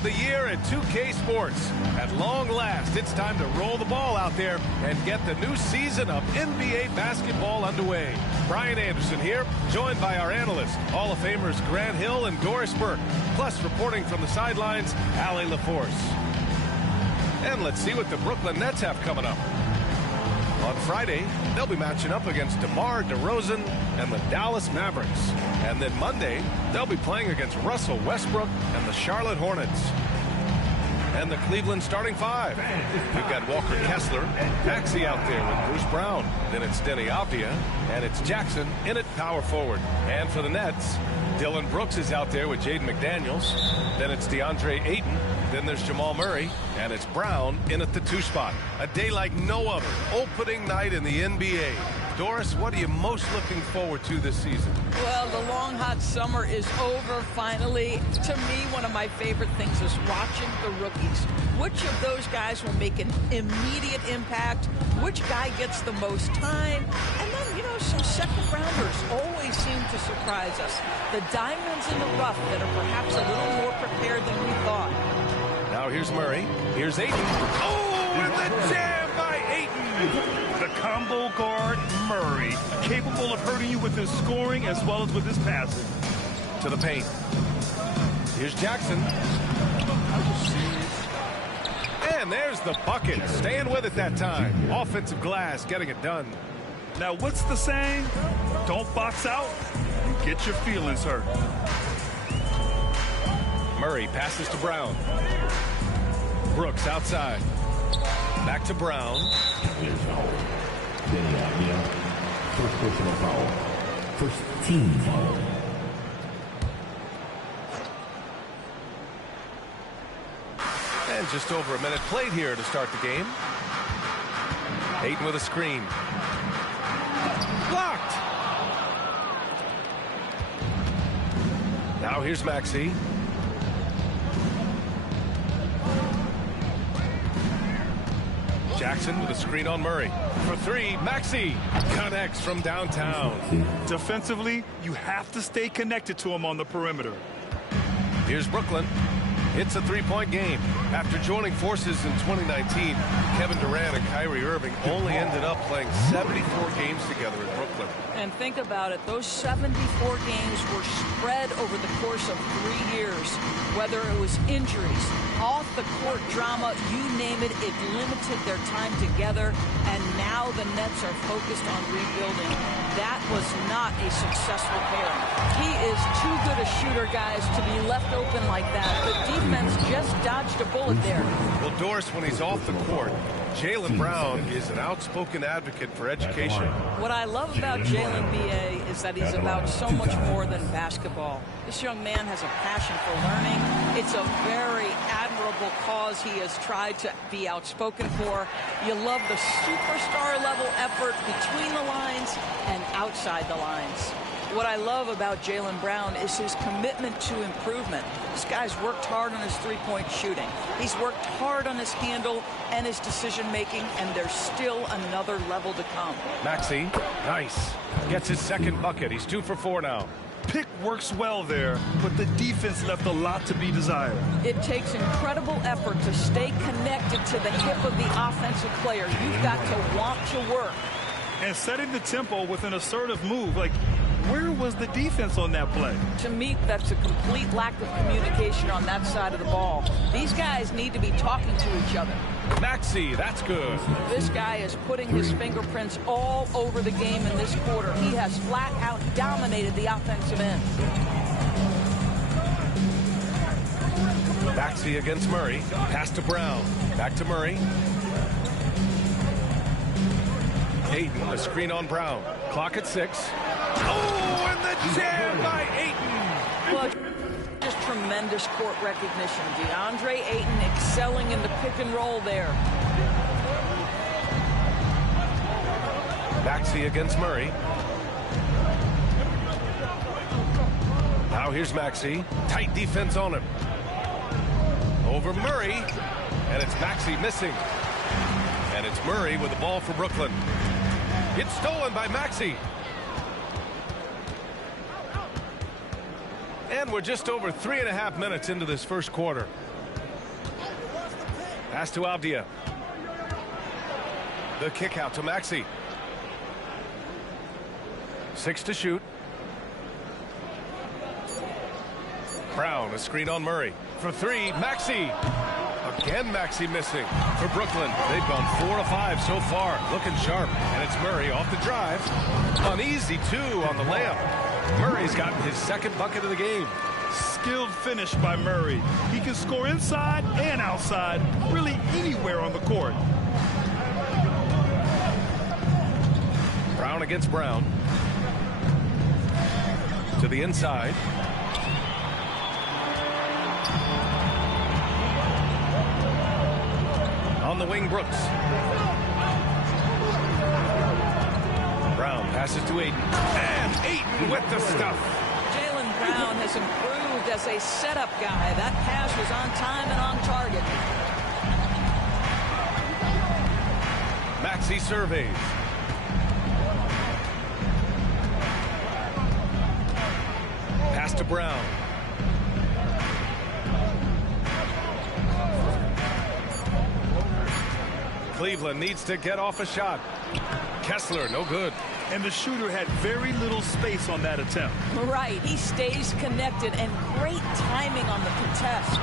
of the year at 2K Sports. At long last, it's time to roll the ball out there and get the new season of NBA basketball underway. Brian Anderson here, joined by our analysts, Hall of Famers Grant Hill and Doris Burke, plus reporting from the sidelines, Allie LaForce. And let's see what the Brooklyn Nets have coming up. On Friday, they'll be matching up against DeMar DeRozan and the Dallas Mavericks. And then Monday, they'll be playing against Russell Westbrook and the Charlotte Hornets. And the Cleveland starting five. We've got Walker Kessler, Maxey out there with Bruce Brown. Then it's Denny Avdia, and it's Jackson in at power forward. And for the Nets, Dylan Brooks is out there with Jaden McDaniels. Then it's DeAndre Ayton. Then there's Jamal Murray, and it's Brown in at the 2 spot. A day like no other. Opening night in the NBA. Doris, what are you most looking forward to this season? Well, the long, hot summer is over, finally. To me, one of my favorite things is watching the rookies. Which of those guys will make an immediate impact? Which guy gets the most time? And then, you know, some second-rounders always seem to surprise us. The diamonds in the rough that are perhaps a little more prepared than we thought. Now here's Murray. Here's Ayton. Oh, and the jam by Ayton! The combo guard, Murray, capable of hurting you with his scoring as well as with his passing. To the paint. Here's Jackson. And there's the bucket. Staying with it that time. Offensive glass, getting it done. Now, what's the saying? Don't box out, you get your feelings hurt. Murray passes to Brown. Brooks outside. Back to Brown. First personal foul. First team foul. And just over a minute played here to start the game. Ayton with a screen. Blocked. Now here's Maxey. Jackson with a screen on Murray. For three, Maxey connects from downtown. Defensively, you have to stay connected to him on the perimeter. Here's Brooklyn. It's a three-point game. After joining forces in 2019, Kevin Durant and Kyrie Irving only ended up playing 74 games together in Brooklyn. And think about it, those 74 games were spread over the course of 3 years. Whether it was injuries, off-the-court drama, you name it, it limited their time together. And now the Nets are focused on rebuilding. That was not a successful pairing. He is too good a shooter, guys, to be left open like that. The defense just dodged a bullet there. Well, Doris, when he's off the court, Jaylen Brown is an outspoken advocate for education. What I love about Jaylen B.A. is that he's about so much more than basketball. This young man has a passion for learning. It's a very admirable cause he has tried to be outspoken for. You love the superstar level effort between the lines and outside the lines. What I love about Jaylen Brown is his commitment to improvement. This guy's worked hard on his three-point shooting. He's worked hard on his handle and his decision-making, and there's still another level to come. Maxey, nice. Gets his second bucket. He's 2 for 4 now. Pick works well there, but the defense left a lot to be desired. It takes incredible effort to stay connected to the hip of the offensive player. You've got to want to work. And setting the tempo with an assertive move, like, where was the defense on that play? To me, that's a complete lack of communication on that side of the ball. These guys need to be talking to each other. Maxey, that's good. This guy is putting his fingerprints all over the game in this quarter. He has flat out dominated the offensive end. Maxey against Murray. Pass to Brown. Back to Murray. Ayton, a screen on Brown. Clock at 6. Oh, and the jam by Ayton. Well, just tremendous court recognition. DeAndre Ayton excelling in the pick and roll there. Maxey against Murray. Now here's Maxey. Tight defense on him. Over Murray. And it's Maxey missing. And it's Murray with the ball for Brooklyn. It's stolen by Maxey. And we're just over 3.5 minutes into this first quarter. Pass to Avdia. The kick out to Maxey. 6 to shoot. Brown, a screen on Murray. For 3, Maxey. Again, Maxey missing. For Brooklyn, they've gone 4 of 5 so far. Looking sharp. And it's Murray off the drive. Uneasy, 2 on the layup. Murray's gotten his second bucket of the game. Skilled finish by Murray. He can score inside and outside, really anywhere on the court. Brown against Brown. To the inside. On the wing, Brooks. Brown passes to Ayton. And Ayton with the stuff. Jaylen Brown has improved as a setup guy. That pass was on time and on target. Maxey surveys. Pass to Brown. Cleveland needs to get off a shot. Kessler, no good. And the shooter had very little space on that attempt. Right, he stays connected and great timing on the contest.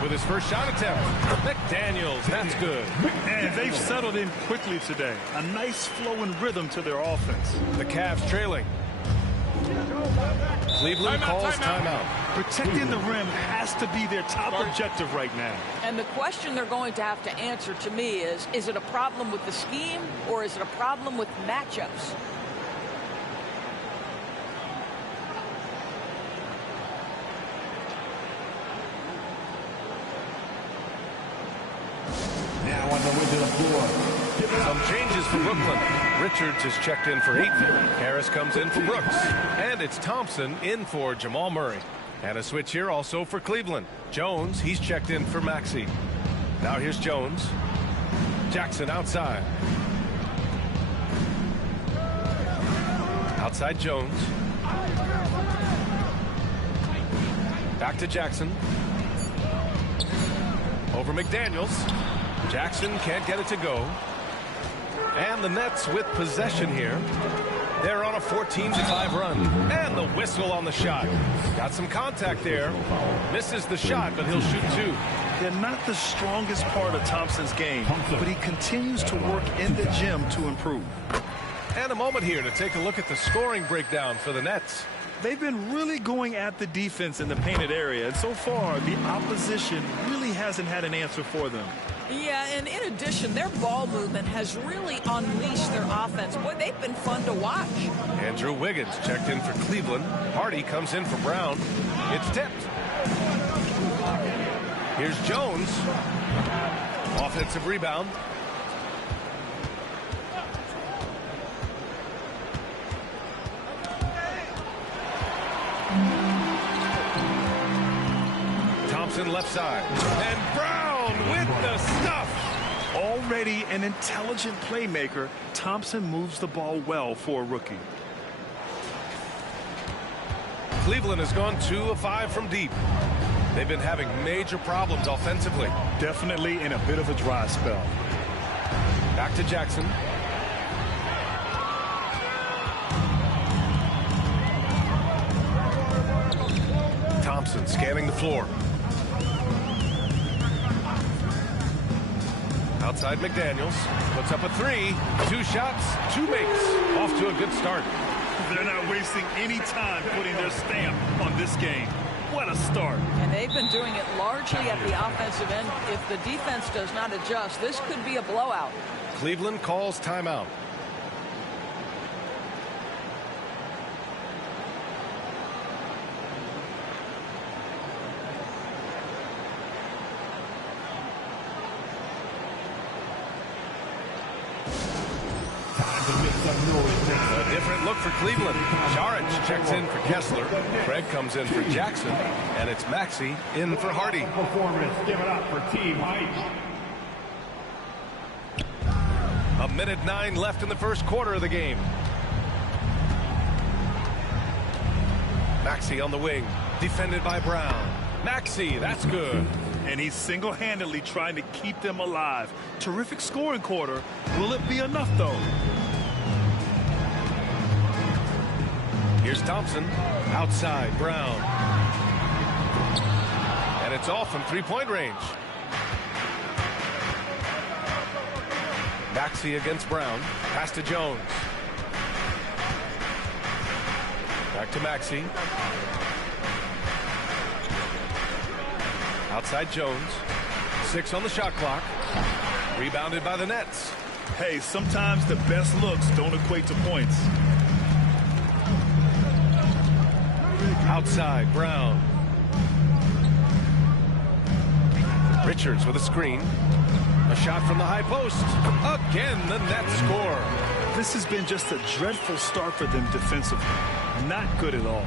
With his first shot attempt, McDaniels, that's good. And they've settled in quickly today. A nice flow and rhythm to their offense. The Cavs trailing. Cleveland calls timeout. Protecting the rim has to be their top objective right now. And the question they're going to have to answer to me is it a problem with the scheme or is it a problem with matchups? Now on the way to the floor. Some changes for Brooklyn. Richards is checked in for Ayton. Harris comes in for Brooks. And it's Thompson in for Jamal Murray. And a switch here also for Cleveland. Jones, he's checked in for Maxey. Now here's Jones. Jackson outside. Outside Jones. Back to Jackson. Over McDaniels. Jackson can't get it to go. And the Nets with possession here. They're on a 14-5 run. And the whistle on the shot. Got some contact there. Misses the shot, but he'll shoot 2. They're not the strongest part of Thompson's game, but he continues to work in the gym to improve. And a moment here to take a look at the scoring breakdown for the Nets. They've been really going at the defense in the painted area, and so far the opposition really hasn't had an answer for them. Yeah, and in addition, their ball movement has really unleashed their offense. Boy, they've been fun to watch. Andrew Wiggins checked in for Cleveland. Hardy comes in for Brown. It's tipped. Here's Jones. Offensive rebound. Thompson left side. And Brown with the stuff. Already an intelligent playmaker, Thompson moves the ball well for a rookie. Cleveland has gone 2 of 5 from deep. They've been having major problems offensively. Definitely in a bit of a dry spell. Back to Jackson. Thompson scanning the floor. Outside McDaniels. Puts up a 3. 2 shots, 2 makes. Off to a good start. They're not wasting any time putting their stamp on this game. What a start. And they've been doing it largely at the offensive end. If the defense does not adjust, this could be a blowout. Cleveland calls timeout. A different look for Cleveland. Jaric checks in for Kessler. Craig comes in for Jackson. And it's Maxey in for Hardy. Performance, give it up for Team Height. 1:09 left in the first quarter of the game. Maxey on the wing. Defended by Brown. Maxey, that's good. And he's single-handedly trying to keep them alive. Terrific scoring quarter. Will it be enough, though? Here's Thompson. Outside, Brown. And it's off from three-point range. Maxey against Brown. Pass to Jones. Back to Maxey. Outside Jones. 6 on the shot clock. Rebounded by the Nets. Hey, sometimes the best looks don't equate to points. Outside, Brown. Richards with a screen. A shot from the high post. Again, the Nets score. This has been just a dreadful start for them defensively. Not good at all.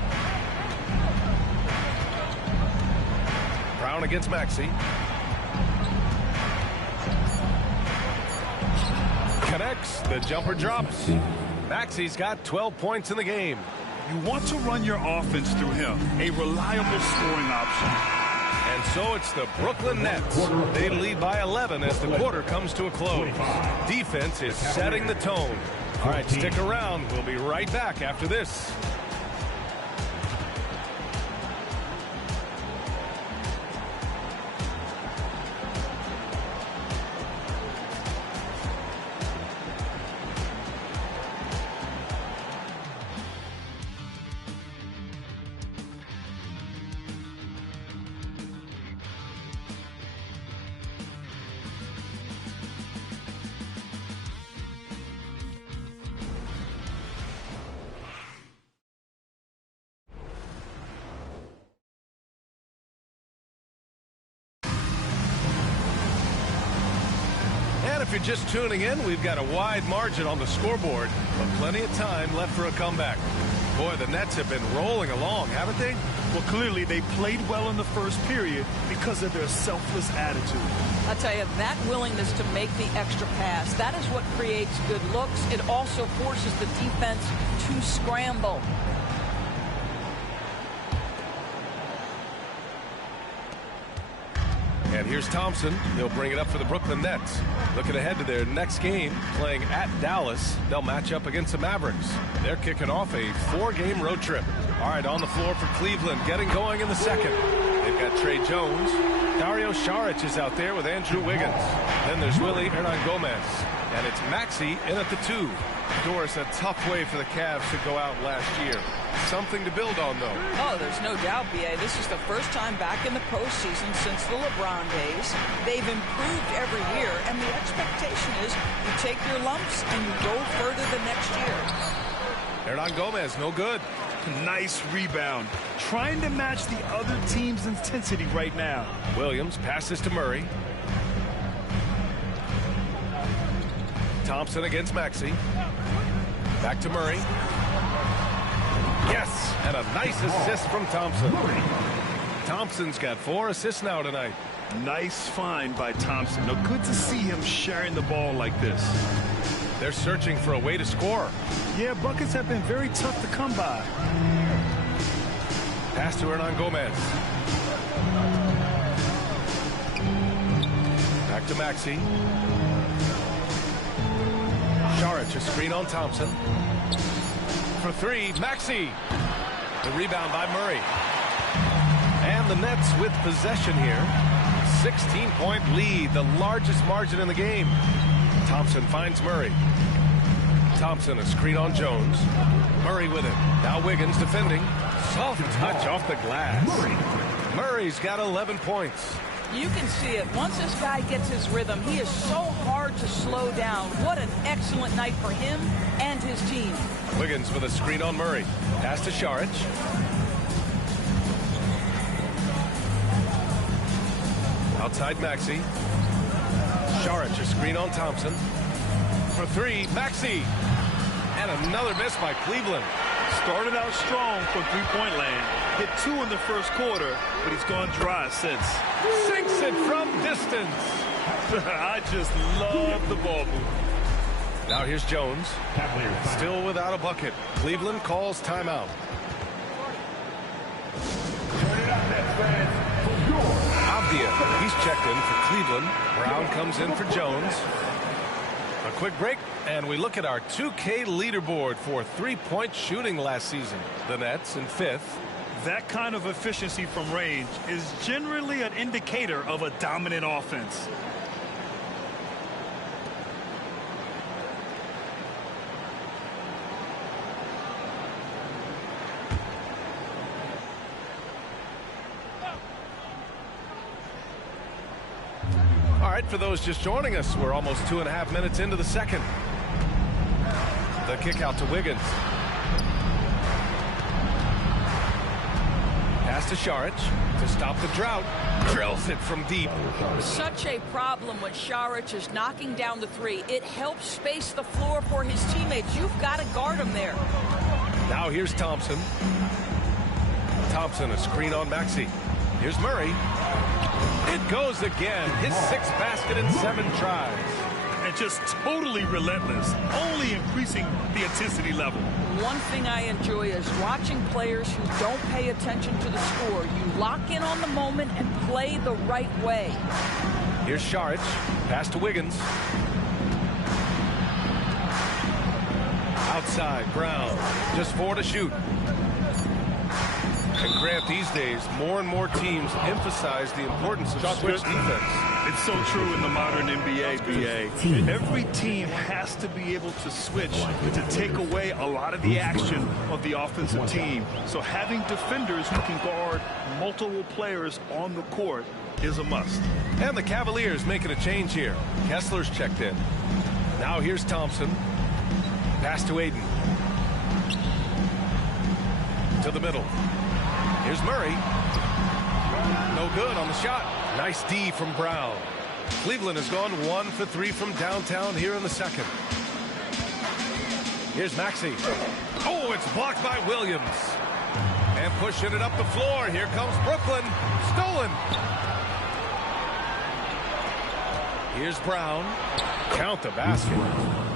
Brown against Maxey. Connects. The jumper drops. Maxey's got 12 points in the game. You want to run your offense through him. A reliable scoring option. And so it's the Brooklyn Nets. They lead by 11 as the quarter comes to a close. Defense is setting the tone. All right, stick around. We'll be right back after this. If you're just tuning in, we've got a wide margin on the scoreboard, but plenty of time left for a comeback. Boy, the Nets have been rolling along, haven't they? Well, clearly they played well in the first period because of their selfless attitude. I'll tell you, that willingness to make the extra pass, that is what creates good looks. It also forces the defense to scramble. And here's Thompson. He'll bring it up for the Brooklyn Nets. Looking ahead to their next game, playing at Dallas. They'll match up against the Mavericks. They're kicking off a 4-game road trip. All right, on the floor for Cleveland, getting going in the second. They've got Trey Jones. Dario Saric is out there with Andrew Wiggins. Then there's Willie Hernangomez. And it's Maxey in at the 2. Doris, a tough way for the Cavs to go out last year. Something to build on, though. Oh, there's no doubt, B.A. This is the first time back in the postseason since the LeBron days. They've improved every year, and the expectation is you take your lumps and you go further the next year. Hernangomez, no good. Nice rebound. Trying to match the other team's intensity right now. Williams passes to Murray. Thompson against Maxey. Back to Murray. Yes, and a nice assist from Thompson. Thompson's got 4 assists now tonight. Nice find by Thompson. Now, good to see him sharing the ball like this. They're searching for a way to score. Yeah, buckets have been very tough to come by. Pass to Hernangomez. Back to Maxey. Saric, a screen on Thompson. For 3, Maxey. The rebound by Murray. And the Nets with possession here. 16-point lead, the largest margin in the game. Thompson finds Murray. Thompson, a screen on Jones. Murray with it. Now Wiggins defending. Soft touch off the glass. Murray's got 11 points. You can see it. Once this guy gets his rhythm, he is so hard to slow down. What an excellent night for him and his team. Wiggins with a screen on Murray. Pass to Saric. Outside Maxey. Saric, a screen on Thompson. For 3, Maxey. And another miss by Cleveland. Started out strong from three-point land. Hit 2 in the first quarter, but he's gone dry since. Sinks it from distance. I just love the ball move. Now here's Jones. Still without a bucket. Cleveland calls timeout. Avdia. He's checked in for Cleveland. Brown comes in for Jones. A quick break, and we look at our 2K leaderboard for three-point shooting last season. The Nets in 5th. That kind of efficiency from range is generally an indicator of a dominant offense. All right, for those just joining us, we're almost 2.5 minutes into the second. The kick out to Wiggins. Pass to Šarić to stop the drought. Drills it from deep. Such a problem when Šarić is knocking down the three. It helps space the floor for his teammates. You've got to guard him there. Now here's Thompson. Thompson, a screen on Maxey. Here's Murray. It goes again. His 6th basket in 7 tries. And just totally relentless, only increasing the intensity level. One thing I enjoy is watching players who don't pay attention to the score. You lock in on the moment and play the right way. Here's Šarić. Pass to Wiggins. Outside, Brown. Just 4 to shoot. And Grant, these days, more and more teams emphasize the importance of switch defense. It's so true in the modern NBA, BA. Every team has to be able to switch to take away a lot of the action of the offensive team. So having defenders who can guard multiple players on the court is a must. And the Cavaliers making a change here. Kessler's checked in. Now here's Thompson. Pass to Aiden. To the middle. Here's Murray. No good on the shot. Nice D from Brown. Cleveland has gone 1 for 3 from downtown here in the second. Here's Maxey. Oh, it's blocked by Williams. And pushing it up the floor. Here comes Brooklyn. Stolen. Here's Brown. Count the basket.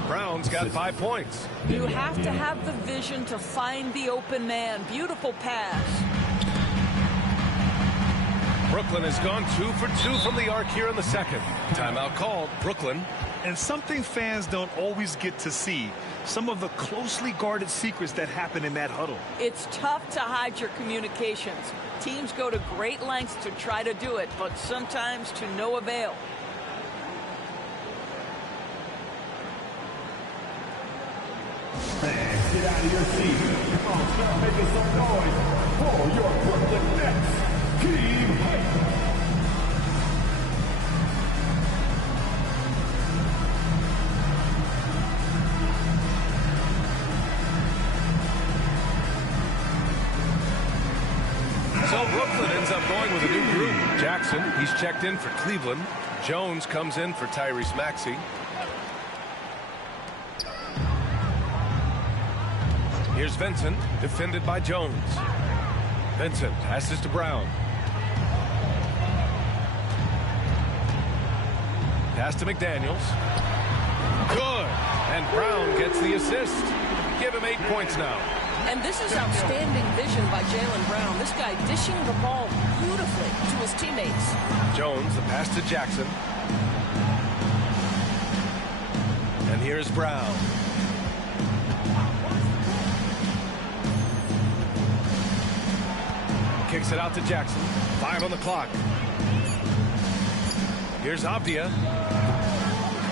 Brown's got 5 points. You have to have the vision to find the open man. Beautiful pass. Brooklyn has gone 2 for 2 from the arc here in the second. Timeout called. Brooklyn. And something fans don't always get to see, some of the closely guarded secrets that happen in that huddle. It's tough to hide your communications. Teams go to great lengths to try to do it, but sometimes to no avail. Fans, get out of your seat. Come on, start making some noise for your Brooklyn Nets. Team Hype. So Brooklyn ends up going with a new group. Jackson, he's checked in for Cleveland. Jones comes in for Tyrese Maxey. Here's Vincent, defended by Jones. Vincent passes to Brown. Pass to McDaniels. Good. And Brown gets the assist. Give him 8 points now. And this is outstanding vision by Jaylen Brown. This guy dishing the ball beautifully to his teammates. Jones, the pass to Jackson. And here's Brown. Kicks it out to Jackson. 5 on the clock. Here's Avdia.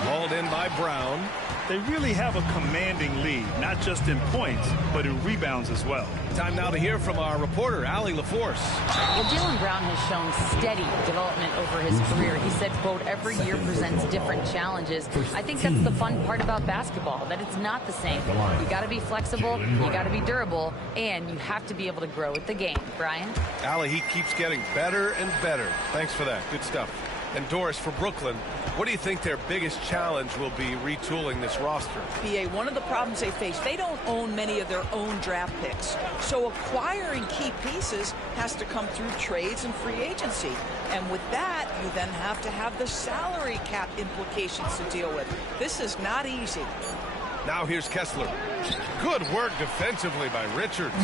Hauled in by Brown. They really have a commanding lead, not just in points, but in rebounds as well. Time now to hear from our reporter, Allie LaForce. Well, Jaylen Brown has shown steady development over his career. He said, quote, every year presents different challenges. I think that's the fun part about basketball, that it's not the same. You got to be flexible, you got to be durable, and you have to be able to grow with the game. Brian? Allie, he keeps getting better and better. Thanks for that. Good stuff. And Doris, for Brooklyn, what do you think their biggest challenge will be retooling this roster? BA, one of the problems they face, they don't own many of their own draft picks. So acquiring key pieces has to come through trades and free agency. And with that, you then have to have the salary cap implications to deal with. This is not easy. Now here's Kessler. Good work defensively by Richards.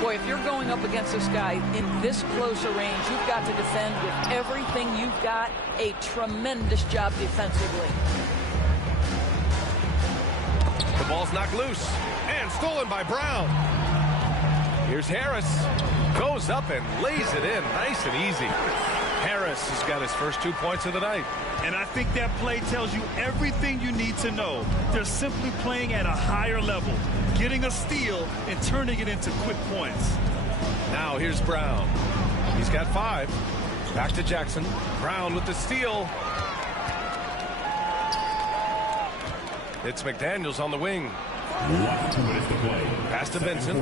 Boy, if you're going up against this guy in this close a range, you've got to defend with everything you've got. A tremendous job defensively. The ball's knocked loose and stolen by Brown. Here's Harris. Goes up and lays it in nice and easy. Harris has got his first 2 points of the night. And I think that play tells you everything you need to know. They're simply playing at a higher level, getting a steal and turning it into quick points. Now here's Brown. He's got 5. Back to Jackson. Brown with the steal. It's McDaniels on the wing. Pass to Benson.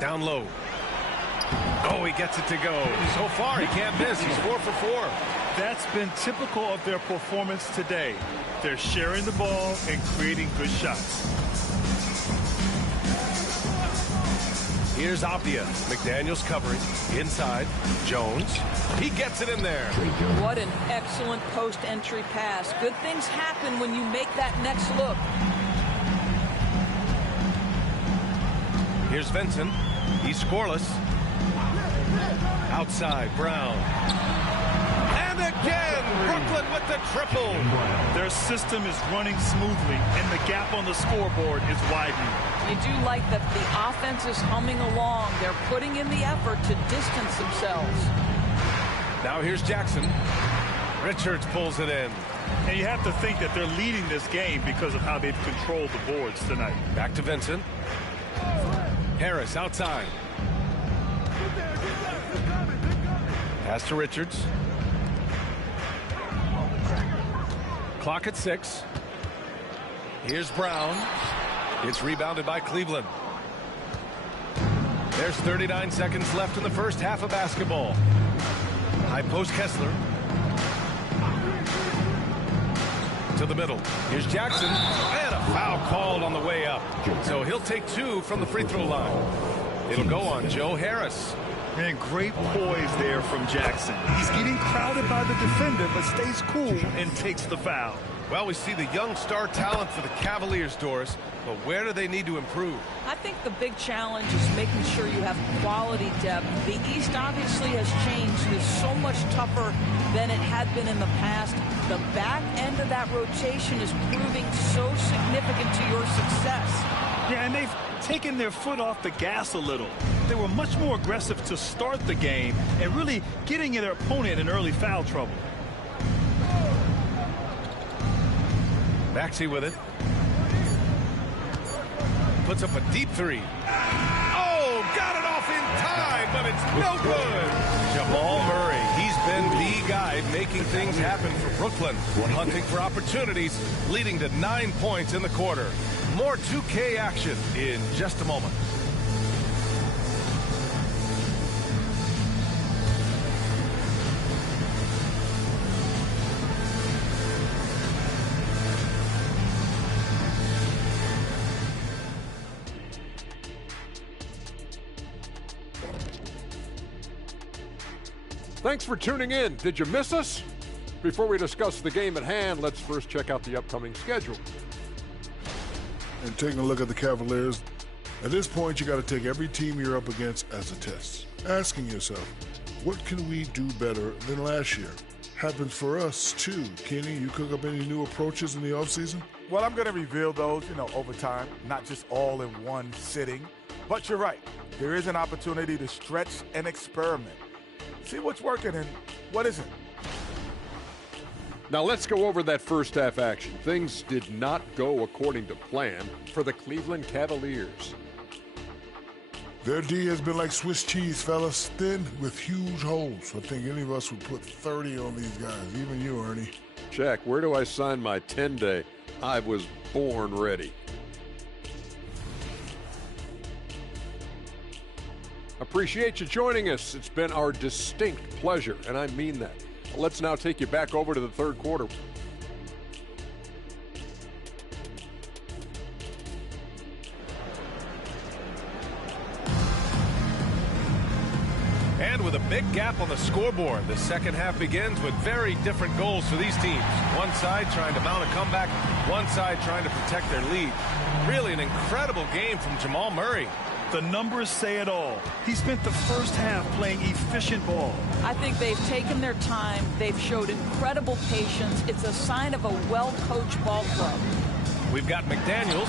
Down low. Oh, he gets it to go. So far, he can't miss. He's 4 for 4. That's been typical of their performance today. They're sharing the ball and creating good shots. Here's Apia. McDaniels covering. Inside. Jones. He gets it in there. What an excellent post-entry pass. Good things happen when you make that next look. Here's Vincent. He's scoreless. Outside, Brown. And again, Brooklyn with the triple. Their system is running smoothly, and the gap on the scoreboard is widening. You do like that the offense is humming along. They're putting in the effort to distance themselves. Now here's Jackson. Richards pulls it in. And you have to think that they're leading this game because of how they've controlled the boards tonight. Back to Vincent. Harris outside. Pass to Richards. Clock at 6. Here's Brown. It's rebounded by Cleveland. There's 39 seconds left in the first half of basketball. High post Kessler. To the middle. Here's Jackson. And a foul called on the way up. So he'll take 2 from the free throw line. It'll go on Joe Harris. Man, great poise there from Jackson. He's getting crowded by the defender, but stays cool and takes the foul. Well, we see the young star talent for the Cavaliers, Doris, but where do they need to improve? I think the big challenge is making sure you have quality depth. The East obviously has changed. It is so much tougher than it had been in the past. The back end of that rotation is proving so significant to your success. Yeah, and they've taken their foot off the gas a little. They were much more aggressive to start the game and really getting their opponent in early foul trouble. Maxey with it. Puts up a deep 3. Oh, got it off in time, but it's no good. Jamal Murray, he's been the guy making things happen for Brooklyn. Hunting for opportunities, leading to 9 points in the quarter. More 2K action in just a moment. Thanks for tuning in. Did you miss us? Before we discuss the game at hand, let's first check out the upcoming schedule. And taking a look at the Cavaliers, at this point you got to take every team you're up against as a test. Asking yourself, what can we do better than last year? Happens for us too. Kenny, you cook up any new approaches in the offseason? Well, I'm going to reveal those, over time, not just all in one sitting. But you're right. There is an opportunity to stretch and experiment. See what's working and what isn't. Now let's go over that first half action. Things did not go according to plan for the Cleveland Cavaliers. Their D has been like Swiss cheese, fellas, thin with huge holes. I think any of us would put 30 on these guys, even you, Ernie. Jack, where do I sign my 10-day? I was born ready. Appreciate you joining us. It's been our distinct pleasure, and I mean that. Let's now take you back over to the third quarter. And And with a big gap on the scoreboard, the second half begins with very different goals for these teams. One side trying to mount a comeback, one side trying to protect their lead. Really an incredible game from Jamal Murray. The numbers say it all. He spent the first half playing efficient ball. I think they've taken their time. They've showed incredible patience. It's a sign of a well-coached ball club. We've got McDaniels.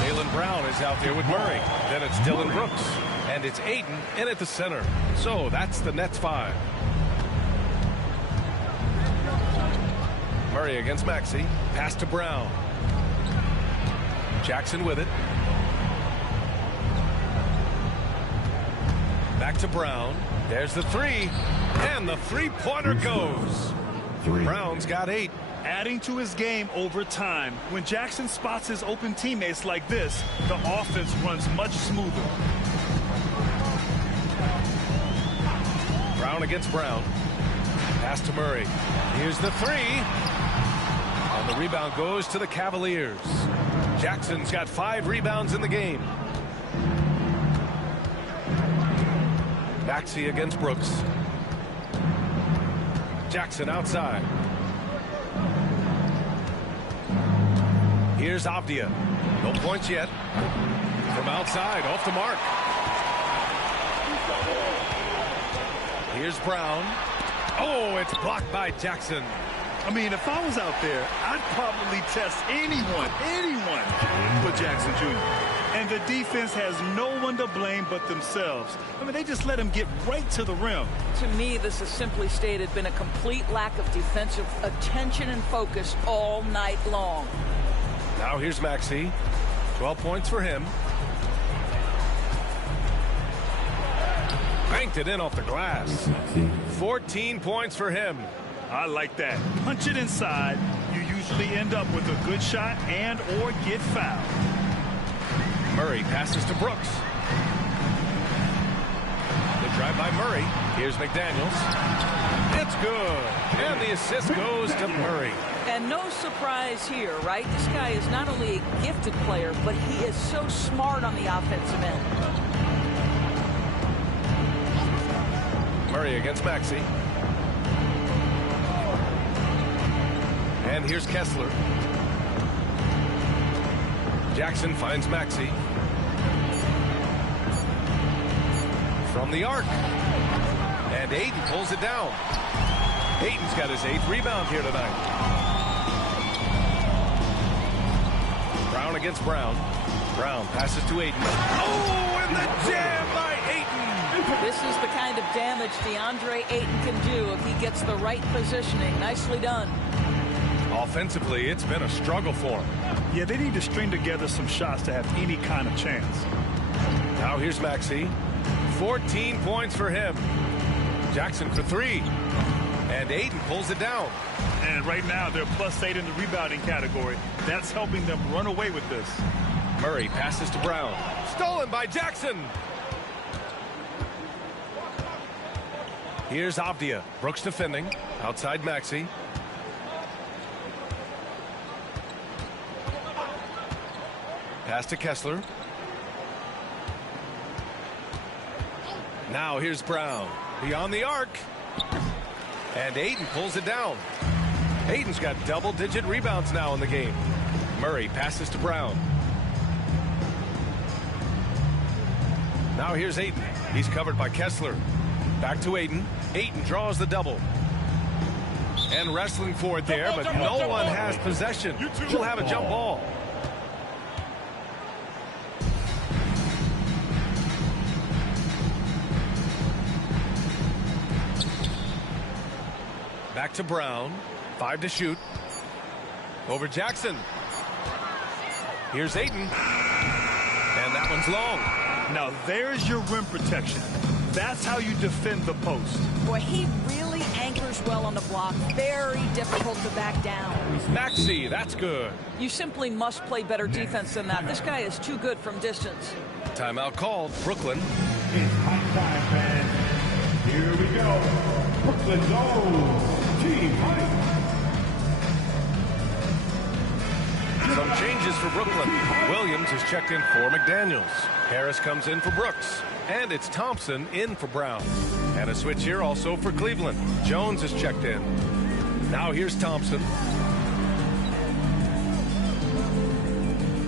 Jaylen Brown is out there with Murray. Then it's Dylan Brooks. And it's Ayton in at the center. So that's the Nets 5. Murray against Maxey. Pass to Brown. Jackson with it. Back to Brown. There's the three. And the three-pointer goes. Brown's got 8. Adding to his game over time. When Jackson spots his open teammates like this, the offense runs much smoother. Brown against Brown. Pass to Murray. Here's the three. And the rebound goes to the Cavaliers. Jackson's got 5 rebounds in the game. Maxey against Brooks. Jackson outside. Here's Avdia. No points yet. From outside, off the mark. Here's Brown. Oh, it's blocked by Jackson. I mean, if I was out there, I'd probably test anyone but Jackson Jr. And the defense has no one to blame but themselves. I mean, they just let him get right to the rim. To me, this has simply stated been a complete lack of defensive attention and focus all night long. Now here's Maxey. 12 points for him. Banked it in off the glass. 14 points for him. I like that. Punch it inside. You usually end up with a good shot and or get fouled. Murray passes to Brooks. The drive by Murray. Here's McDaniels. It's good. And the assist goes to Murray. And no surprise here, right? This guy is not only a gifted player, but he is so smart on the offensive end. Murray against Maxey. And here's Kessler. Jackson finds Maxey. From the arc. And Ayton pulls it down. Ayton's got his 8th rebound here tonight. Brown against Brown. Brown passes to Ayton. Oh, and the jam by Ayton. This is the kind of damage DeAndre Ayton can do if he gets the right positioning. Nicely done. Offensively, it's been a struggle for him. Yeah, they need to string together some shots to have any kind of chance. Now here's Maxey. 14 points for him. Jackson for 3. And Ayton pulls it down. And right now, they're +8 in the rebounding category. That's helping them run away with this. Murray passes to Brown. Stolen by Jackson. Here's Avdia. Brooks defending. Outside Maxey. Pass to Kessler. Now here's Brown. Beyond the arc. And Ayton pulls it down. Ayton's got double-digit rebounds now in the game. Murray passes to Brown. Now here's Ayton. He's covered by Kessler. Back to Ayton. Ayton draws the double. And wrestling for it there, but no one has possession. We'll have a jump ball. Back to Brown. 5 to shoot. Over Jackson. Here's Ayton. And that one's long. Now there's your rim protection. That's how you defend the post. Boy, he really anchors well on the block. Very difficult to back down. Maxey, that's good. You simply must play better defense than that. This guy is too good from distance. Timeout called. Brooklyn. It's high time, fans. Here we go. Brooklyn goes. Team fight. Some changes for Brooklyn. Williams is checked in for McDaniels. Harris comes in for Brooks. And it's Thompson in for Brown. And a switch here also for Cleveland. Jones is checked in. Now here's Thompson.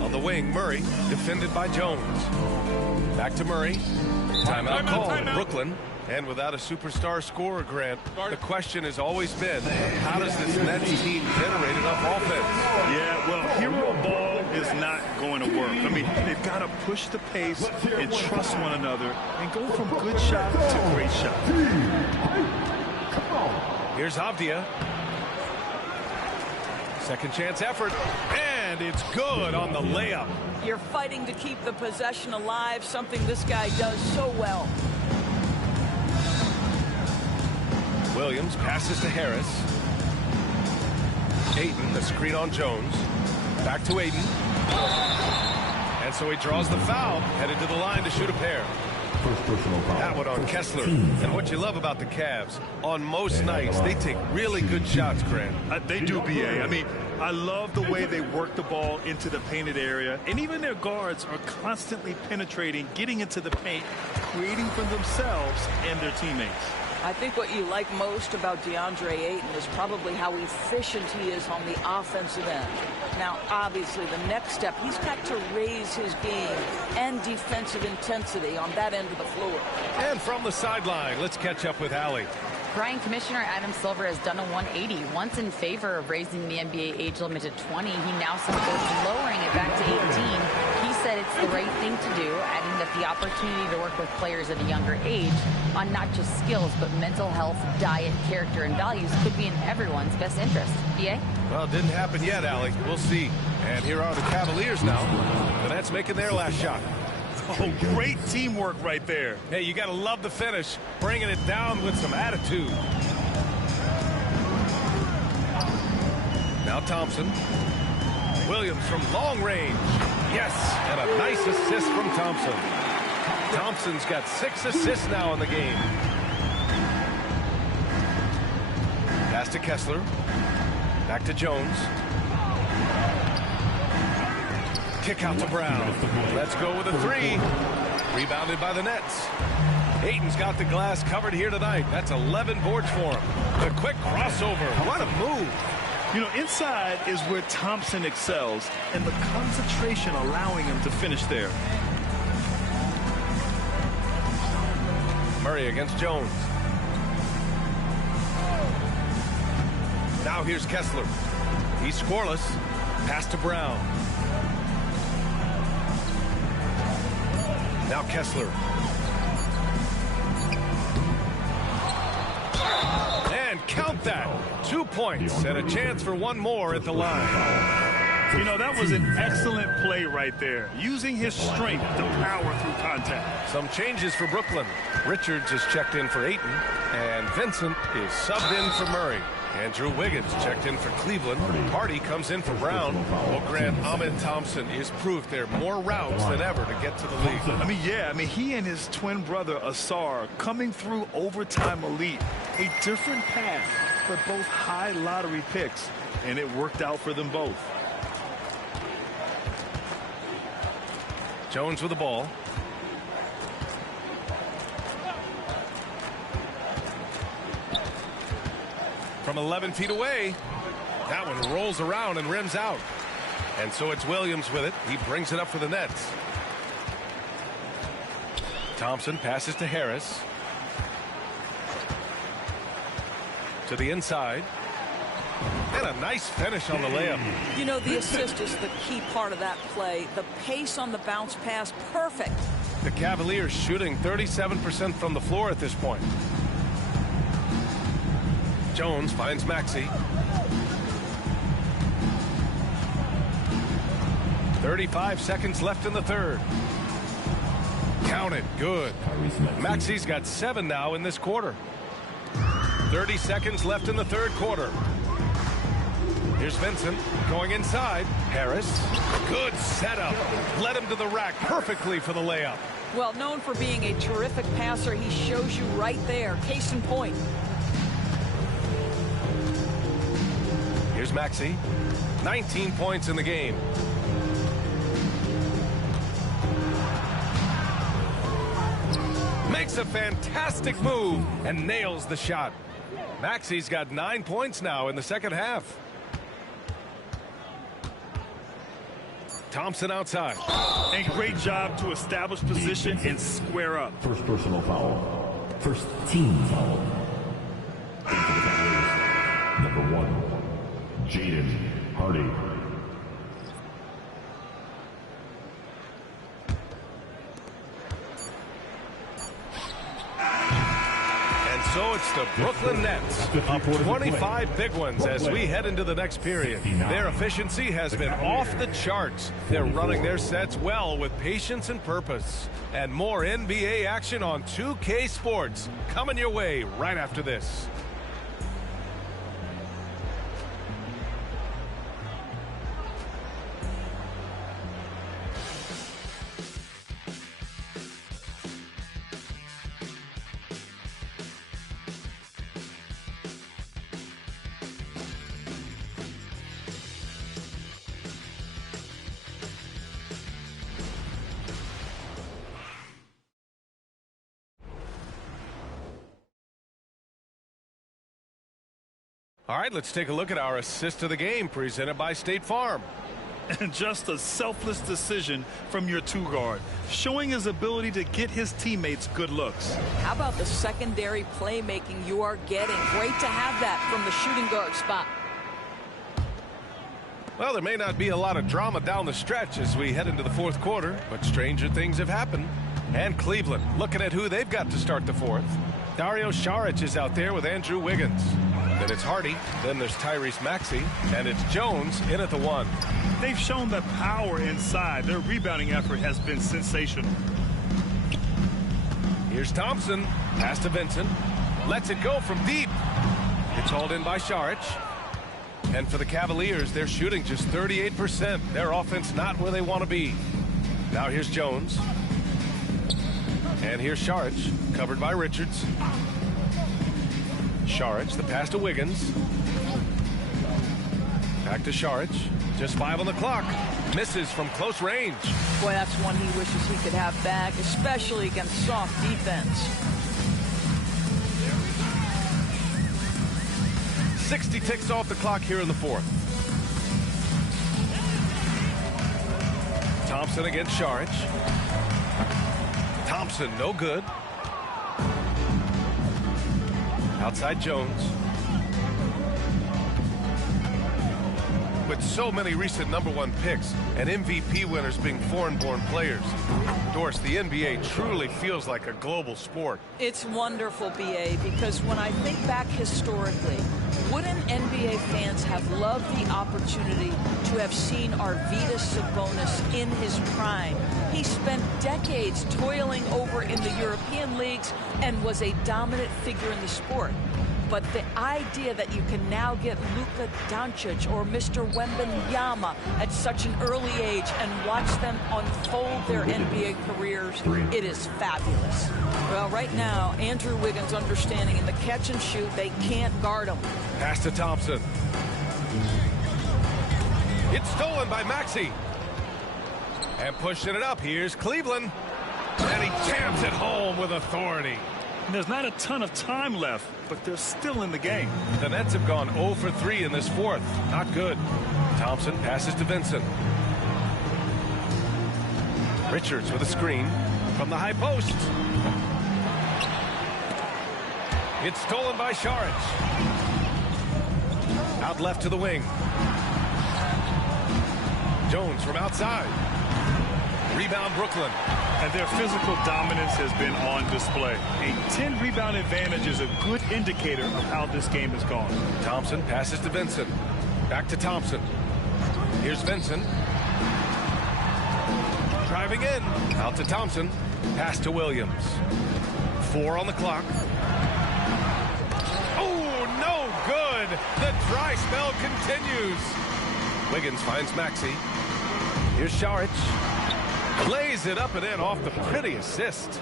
On the wing, Murray, defended by Jones. Back to Murray. Timeout call to Brooklyn. And without a superstar scorer, Grant, the question has always been, how does this Nets team generate enough offense? Yeah, well, hero ball is not going to work. I mean, they've got to push the pace and trust one another and go from good shot to great shot. Here's Avdia. Second chance effort, and it's good on the layup. You're fighting to keep the possession alive, something this guy does so well. Williams passes to Harris. Ayton, the screen on Jones. Back to Ayton. And so he draws the foul, headed to the line to shoot a pair. That one on Kessler. And what you love about the Cavs, on most nights, they take really good shots, Grant. They do, B.A. I mean, I love the way they work the ball into the painted area. And even their guards are constantly penetrating, getting into the paint, creating for themselves and their teammates. I think what you like most about DeAndre Ayton is probably how efficient he is on the offensive end. Now, obviously, the next step, he's got to raise his game and defensive intensity on that end of the floor. And from the sideline, let's catch up with Allie. Brian, Commissioner Adam Silver has done a 180. Once in favor of raising the NBA age limit to 20, he now supports lowering it back to 18. He said it's the right thing to do, adding that the opportunity to work with players at a younger age on not just skills, but mental health, diet, character, and values could be in everyone's best interest. BA? Well, it didn't happen yet, Allie. We'll see. And here are the Cavaliers now. The Nets making their last shot. Oh, great teamwork right there. Hey, you got to love the finish, bringing it down with some attitude. Now Thompson. Williams from long range. Yes, and a nice assist from Thompson. Thompson's got 6 assists now in the game. Pass to Kessler. Back to Jones. Kick out to Brown. Let's go with a 3. Rebounded by the Nets. Ayton's got the glass covered here tonight. That's 11 boards for him. The quick crossover. What a move. You know, inside is where Thompson excels, and the concentration allowing him to finish there. Murray against Jones. Now here's Kessler. He's scoreless. Pass to Brown. Now Kessler. And count that. 2 points and a chance for one more at the line. You know, that was an excellent play right there. Using his strength to power through contact. Some changes for Brooklyn. Richards is checked in for Ayton. And Vincent is subbed in for Murray. Andrew Wiggins checked in for Cleveland. Hardy comes in for Brown. Well, Grant, Ahmed Thompson is proof there are more routes than ever to get to the league. I mean, he and his twin brother, Asar, coming through overtime elite. A different path, but both high lottery picks, and it worked out for them both. Jones with the ball. From 11 feet away. That one rolls around and rims out. And so it's Williams with it. He brings it up for the Nets. Thompson passes to Harris. To the inside. And a nice finish on the layup. You know, the assist is the key part of that play. The pace on the bounce pass, perfect. The Cavaliers shooting 37% from the floor at this point. Jones finds Maxey. 35 seconds left in the third. Count it. Good. Maxey's got 7 now in this quarter. 30 seconds left in the third quarter. Here's Vincent going inside. Harris. Good setup. Led him to the rack perfectly for the layup. Well, known for being a terrific passer, he shows you right there. Case in point. Here's Maxey. 19 points in the game. Makes a fantastic move and nails the shot. Maxi's got 9 points now in the second half. Thompson outside. And great job to establish position and square up. First personal foul. First team foul. Number 1, Jaden Hardy. So it's the Brooklyn Nets up 25 big ones as we head into the next period. Their efficiency has been off the charts. They're running their sets well with patience and purpose. And more NBA action on 2K Sports coming your way right after this. All right, let's take a look at our assist of the game presented by State Farm. And just a selfless decision from your two-guard, showing his ability to get his teammates good looks. How about the secondary playmaking you are getting? Great to have that from the shooting guard spot. Well, there may not be a lot of drama down the stretch as we head into the fourth quarter, but stranger things have happened. And Cleveland looking at who they've got to start the fourth. Dario Saric is out there with Andrew Wiggins. Then it's Hardy, then there's Tyrese Maxey, and it's Jones in at the 1. They've shown the power inside. Their rebounding effort has been sensational. Here's Thompson, pass to Vincent, lets it go from deep. It's hauled in by Saric. And for the Cavaliers, they're shooting just 38%. Their offense not where they want to be. Now here's Jones. And here's Saric, covered by Richards. Saric, the pass to Wiggins. Back to Saric. Just 5 on the clock. Misses from close range. Boy, that's one he wishes he could have back, especially against soft defense. 60 ticks off the clock here in the fourth. Thompson against Saric. Thompson, no good. Outside Jones. With so many recent #1 picks and MVP winners being foreign-born players, Doris, the NBA truly feels like a global sport. It's wonderful, BA, because when I think back historically, wouldn't NBA fans have loved the opportunity to have seen Arvydas Sabonis in his prime? He spent decades toiling over in the European leagues and was a dominant figure in the sport. But the idea that you can now get Luka Doncic or Mr. Wembanyama at such an early age and watch them unfold their NBA careers, it is fabulous. Well, right now, Andrew Wiggins understanding in the catch and shoot, they can't guard him. Pass to Thompson. It's stolen by Maxey. And pushing it up, here's Cleveland. And he jams it home with authority. And there's not a ton of time left, but they're still in the game. The Nets have gone 0 for 3 in this fourth. Not good. Thompson passes to Vincent. Richards with a screen from the high post. It's stolen by Saric. Out left to the wing. Jones from outside. Rebound Brooklyn. And their physical dominance has been on display. A 10-rebound advantage is a good indicator of how this game has gone. Thompson passes to Vincent. Back to Thompson. Here's Vincent. Driving in. Out to Thompson. Pass to Williams. 4 on the clock. Oh, no good. The dry spell continues. Wiggins finds Maxey. Here's Saric. Lays it up and in off the pretty assist.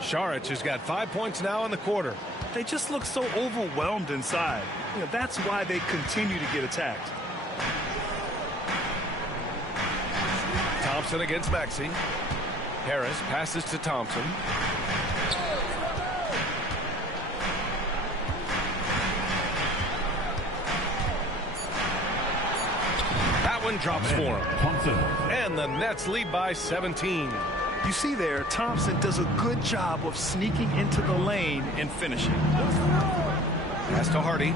Saric has got 5 points now in the quarter. They just look so overwhelmed inside. You know, that's why they continue to get attacked. Thompson against Maxey. Harris passes to Thompson. That one drops for him. And the Nets lead by 17. You see there, Thompson does a good job of sneaking into the lane and finishing. Pass to Hardy.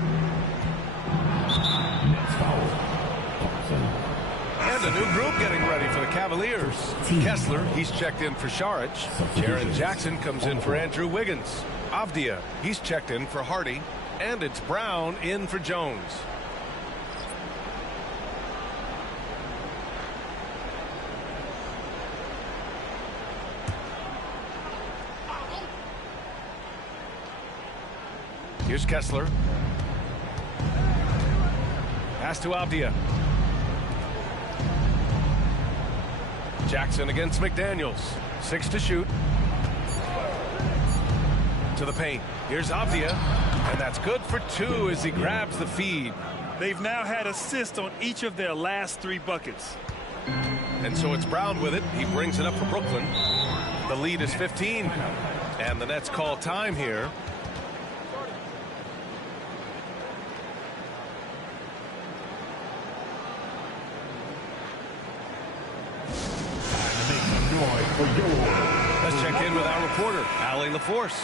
And a new group getting ready for the Cavaliers. Kessler, he's checked in for Saric. Jaren Jackson comes in for Andrew Wiggins. Avdia, he's checked in for Hardy. And it's Brown in for Jones. Here's Kessler. Pass to Avdia. Jackson against McDaniels. 6 to shoot. To the paint. Here's Avdia. And that's good for 2 as he grabs the feed. They've now had assists on each of their last 3 buckets. And so it's Brown with it. He brings it up for Brooklyn. The lead is 15. And the Nets call time here. Let's check in with our reporter, Allie LaForce.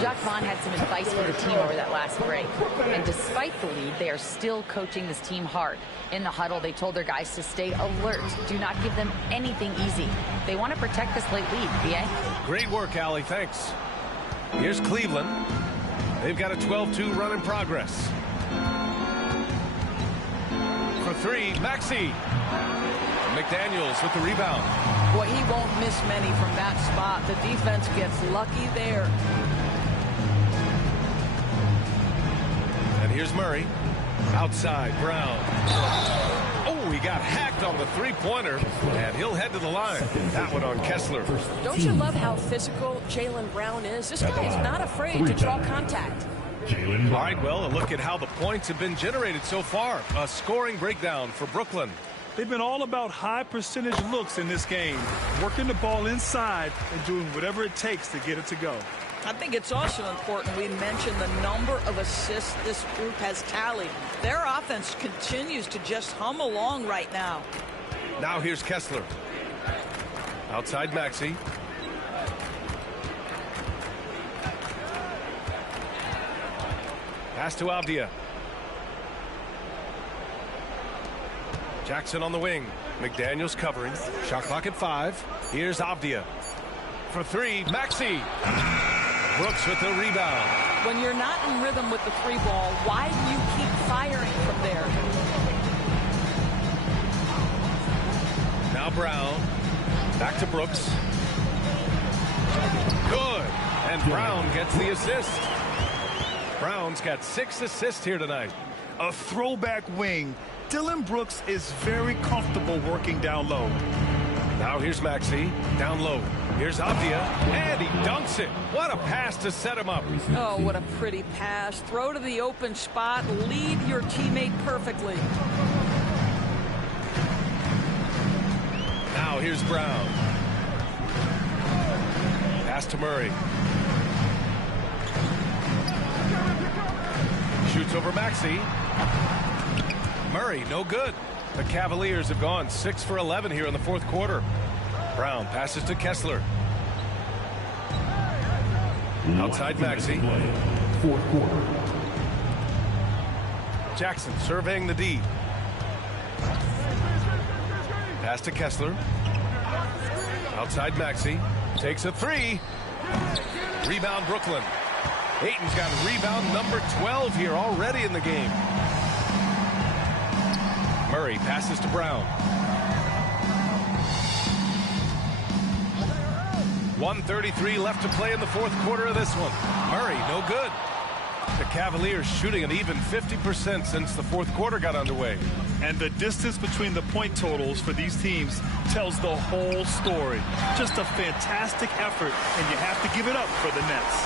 Jacques Vaughn had some advice for the team over that last break. And despite the lead, they are still coaching this team hard. In the huddle, they told their guys to stay alert. Do not give them anything easy. They want to protect this late lead, BA. Great work, Allie. Thanks. Here's Cleveland. They've got a 12-2 run in progress. For 3, Maxey. McDaniels with the rebound. Boy, he won't miss many from that spot. The defense gets lucky there. And here's Murray. Outside, Brown. Oh, he got hacked on the three-pointer, and he'll head to the line. That one on Kessler. Don't you love how physical Jaylen Brown is? This guy is not afraid to draw contact. All right, well, a look at how the points have been generated so far. A scoring breakdown for Brooklyn. They've been all about high percentage looks in this game, working the ball inside and doing whatever it takes to get it to go. I think it's also important we mention the number of assists this group has tallied. Their offense continues to just hum along right now. Now here's Kessler. Outside Maxey. Pass to Avdia. Jackson on the wing. McDaniels covering. Shot clock at 5. Here's Avdia. For 3, Maxey. Brooks with the rebound. When you're not in rhythm with the 3-ball, why do you keep firing from there? Now Brown. Back to Brooks. Good. And Brown gets the assist. Brown's got 6 assists here tonight. A throwback wing. Dillon Brooks is very comfortable working down low. Now here's Maxey. Down low. Here's Avdia. And he dunks it. What a pass to set him up. Oh, what a pretty pass. Throw to the open spot. Lead your teammate perfectly. Now here's Brown. Pass to Murray. Shoots over Maxey. Murray, no good. The Cavaliers have gone 6 for 11 here in the 4th quarter. Brown passes to Kessler. Outside Maxey. 4th quarter. Jackson surveying the D. Pass to Kessler. Outside Maxey. Takes a 3. Rebound Brooklyn. Ayton's got rebound number 12 here already in the game. Murray passes to Brown. 1:33 left to play in the 4th quarter of this one. Murray, no good. The Cavaliers shooting an even 50% since the 4th quarter got underway. And the distance between the point totals for these teams tells the whole story. Just a fantastic effort, and you have to give it up for the Nets.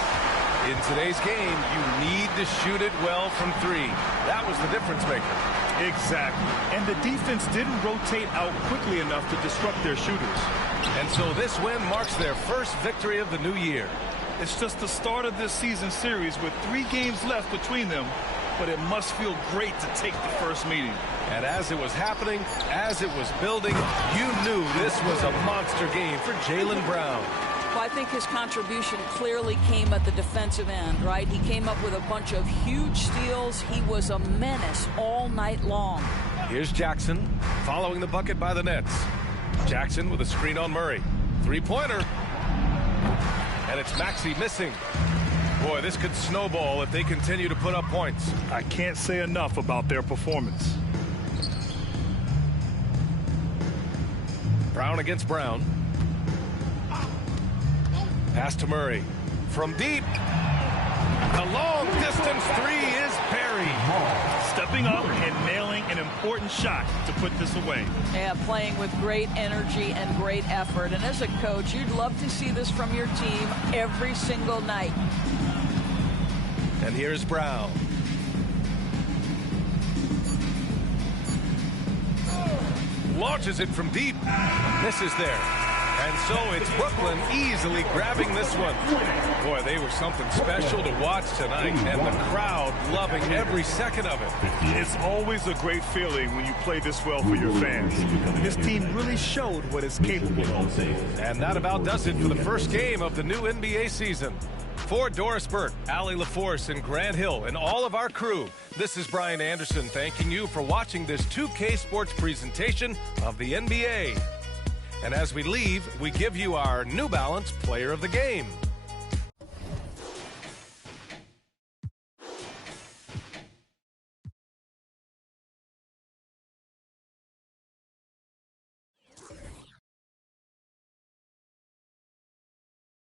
In today's game, you need to shoot it well from 3. That was the difference maker. Exactly. And the defense didn't rotate out quickly enough to disrupt their shooters. And so this win marks their first victory of the new year. It's just the start of this season series with 3 games left between them. but it must feel great to take the first meeting. And as it was happening, as it was building, you knew this was a monster game for Jaylen Brown. Well, I think his contribution clearly came at the defensive end, right? He came up with a bunch of huge steals. He was a menace all night long. Here's Jackson following the bucket by the Nets. Jackson with a screen on Murray. Three-pointer. And it's Maxey missing. Boy, this could snowball if they continue to put up points. I can't say enough about their performance. Brown against Brown. Pass to Murray. From deep. The long distance three is buried. Stepping up and nailing an important shot to put this away. Yeah, playing with great energy and great effort. And as a coach, you'd love to see this from your team every single night. And here's Brown. Launches it from deep. Misses there. And so it's Brooklyn easily grabbing this one. Boy, they were something special to watch tonight, and the crowd loving every second of it. It's always a great feeling when you play this well for your fans. This team really showed what it's capable of. And that about does it for the first game of the new NBA season. For Doris Burke, Allie LaForce, and Grant Hill, and all of our crew, this is Brian Anderson thanking you for watching this 2K Sports presentation of the NBA. And as we leave, we give you our New Balance Player of the Game.